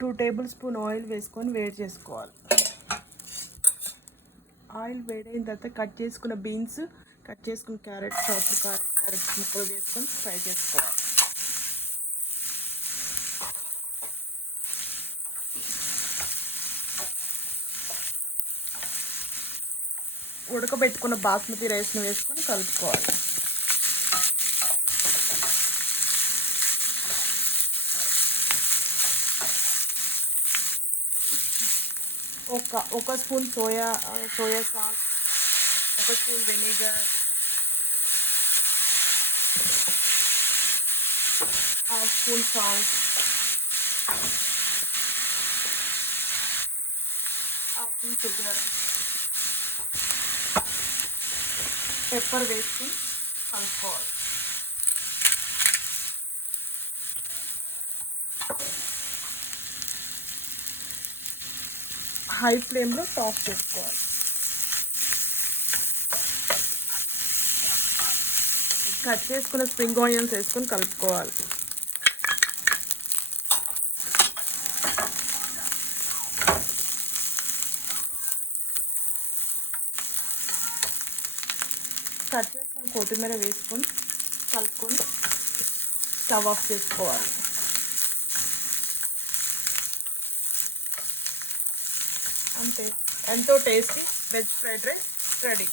2 table spoon oil వేసుకొని వేడి చేసుకోవాలి. ఆయిల్ వేడైన తర్వాత కట్ చేసుకున్న బీన్స్, కట్ చేసుకున్న క్యారెట్స్ ముక్కలు వేసుకొని ఫ్రై చేసుకోవాలి. ఉడకబెట్టుకున్న బాస్మతి రైస్ని వేసుకొని కలుపుకోవాలి. ఒక స్పూన్ సోయా సాస్, ఒక spoon vinegar, half spoon salt, half spoon sugar, pepper వేసుకుని కలుపుకోవాలి. హై ఫ్లేమ్లో టాస్ చేసుకోవాలి. కట్ చేసుకున్న స్ప్రింగ్ ఆనియన్స్ వేసుకొని కలుపుకోవాలి. కట్ చేసుకున్న కొత్తిమీర వేసుకొని కలుపుకొని స్టవ్ ఆఫ్ చేసుకోవాలి. అంతే, ఎంతో tasty veg fried rice ready.